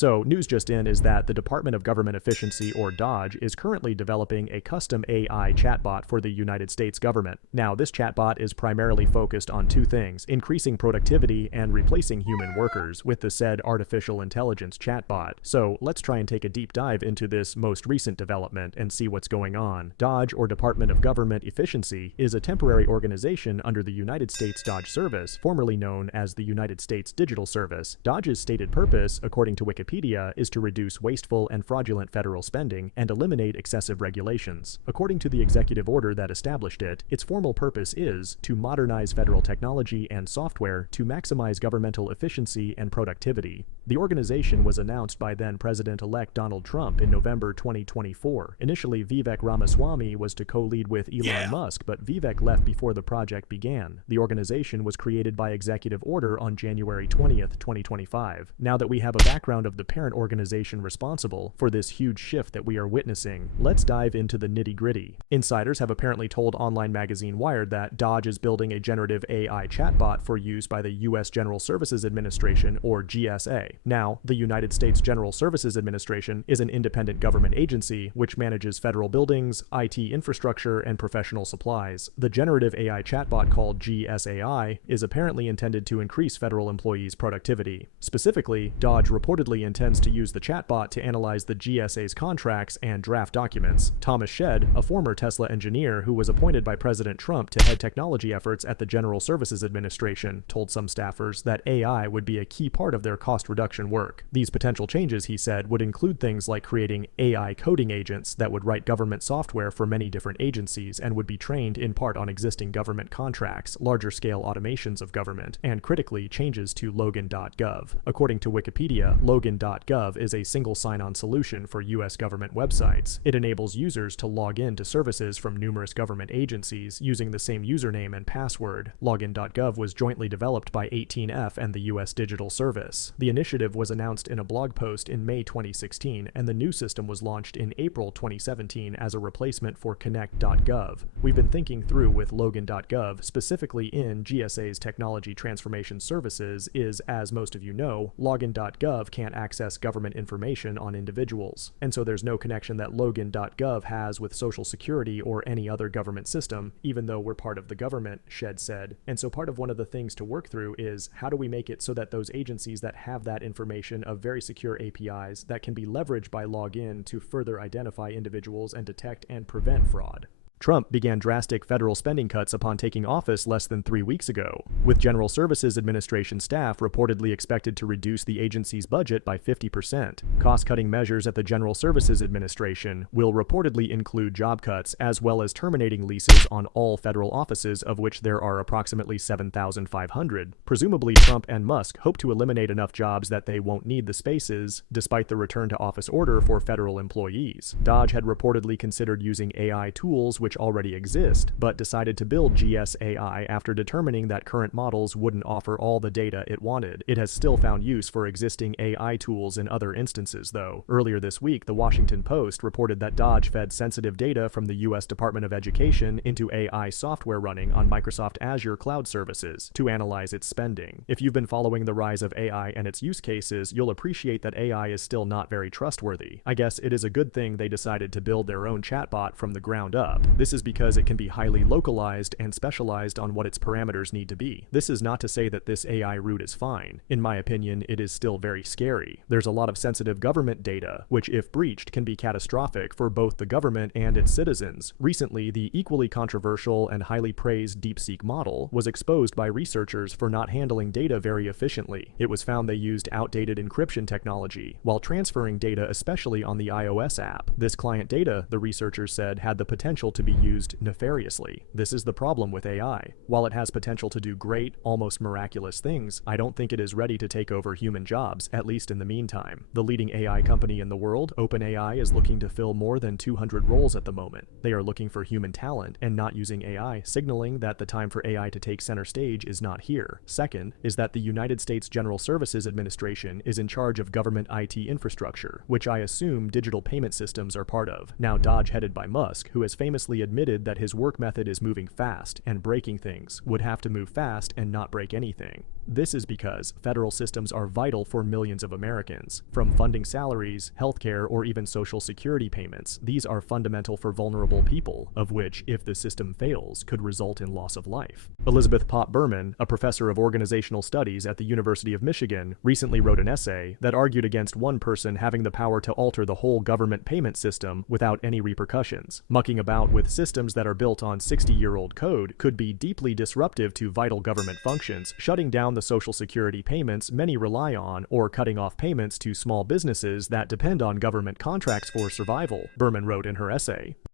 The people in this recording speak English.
So, news just in is that the Department of Government Efficiency, or DOGE, is currently developing a custom AI chatbot for the United States government. Now, this chatbot is primarily focused on two things: increasing productivity and replacing human workers with the said artificial intelligence chatbot. So, let's try and take a deep dive into this most recent development and see what's going on. DOGE, or Department of Government Efficiency, is a temporary organization under the United States DOGE Service, formerly known as the United States Digital Service. DOGE's stated purpose, according to Wikipedia, is to reduce wasteful and fraudulent federal spending and eliminate excessive regulations. According to the executive order that established it, its formal purpose is to modernize federal technology and software to maximize governmental efficiency and productivity. The organization was announced by then-President-elect Donald Trump in November 2024. Initially, Vivek Ramaswamy was to co-lead with Elon Musk, but Vivek left before the project began. The organization was created by executive order on January 20th, 2025. Now that we have a background of the parent organization responsible for this huge shift that we are witnessing, let's dive into the nitty-gritty. Insiders have apparently told online magazine Wired that DOGE is building a generative AI chatbot for use by the U.S. General Services Administration, or GSA. Now, the United States General Services Administration is an independent government agency which manages federal buildings, IT infrastructure, and professional supplies. The generative AI chatbot, called GSAI, is apparently intended to increase federal employees' productivity. Specifically, DOGE reportedly intends to use the chatbot to analyze the GSA's contracts and draft documents. Thomas Shedd, a former Tesla engineer who was appointed by President Trump to head technology efforts at the General Services Administration, told some staffers that AI would be a key part of their cost reduction work. These potential changes, he said, would include things like creating AI coding agents that would write government software for many different agencies and would be trained in part on existing government contracts, larger-scale automations of government, and critically, changes to Logan.gov. According to Wikipedia, Logan.gov is a single sign-on solution for U.S. government websites. It enables users to log in to services from numerous government agencies using the same username and password. Login.gov was jointly developed by 18F and the U.S. Digital Service. The initiative was announced in a blog post in May 2016, and the new system was launched in April 2017 as a replacement for Connect.gov. We've been thinking through with Logan.gov, specifically in GSA's Technology Transformation Services, is, as most of you know, Login.gov can't access government information on individuals, and so there's no connection that Logan.gov has with Social Security or any other government system, even though we're part of the government, Shedd said. And so part of one of the things to work through is how do we make it so that those agencies that have that information of very secure APIs that can be leveraged by login to further identify individuals and detect and prevent fraud. Trump began drastic federal spending cuts upon taking office less than 3 weeks ago, with General Services Administration staff reportedly expected to reduce the agency's budget by 50%. Cost-cutting measures at the General Services Administration will reportedly include job cuts, as well as terminating leases on all federal offices, of which there are approximately 7,500. Presumably, Trump and Musk hope to eliminate enough jobs that they won't need the spaces, despite the return-to-office order for federal employees. DOGE had reportedly considered using AI tools which already exist, but decided to build GSAI after determining that current models wouldn't offer all the data it wanted. It has still found use for existing AI tools in other instances, though. Earlier this week, the Washington Post reported that DOGE fed sensitive data from the U.S. Department of Education into AI software running on Microsoft Azure cloud services to analyze its spending. If you've been following the rise of AI and its use cases, you'll appreciate that AI is still not very trustworthy. I guess it is a good thing they decided to build their own chatbot from the ground up. This is because it can be highly localized and specialized on what its parameters need to be. This is not to say that this AI route is fine. In my opinion, it is still very scary. There's a lot of sensitive government data, which if breached can be catastrophic for both the government and its citizens. Recently, the equally controversial and highly praised DeepSeek model was exposed by researchers for not handling data very efficiently. It was found they used outdated encryption technology while transferring data, especially on the iOS app. This client data, the researchers said, had the potential to be used nefariously. This is the problem with AI. While it has potential to do great, almost miraculous things, I don't think it is ready to take over human jobs, at least in the meantime. The leading AI company in the world, OpenAI, is looking to fill more than 200 roles at the moment. They are looking for human talent and not using AI, signaling that the time for AI to take center stage is not here. Second is that the United States General Services Administration is in charge of government IT infrastructure, which I assume digital payment systems are part of. Now DOGE, headed by Musk, who has famously actually admitted that his work method is moving fast, and breaking things would have to move fast and not break anything. This is because federal systems are vital for millions of Americans. From funding salaries, healthcare, or even social security payments, these are fundamental for vulnerable people, of which, if the system fails, could result in loss of life. Elizabeth Pott Berman, a professor of organizational studies at the University of Michigan, recently wrote an essay that argued against one person having the power to alter the whole government payment system without any repercussions. Mucking about with systems that are built on 60-year-old code could be deeply disruptive to vital government functions, shutting down the social security payments many rely on, or cutting off payments to small businesses that depend on government contracts for survival, Berman wrote in her essay.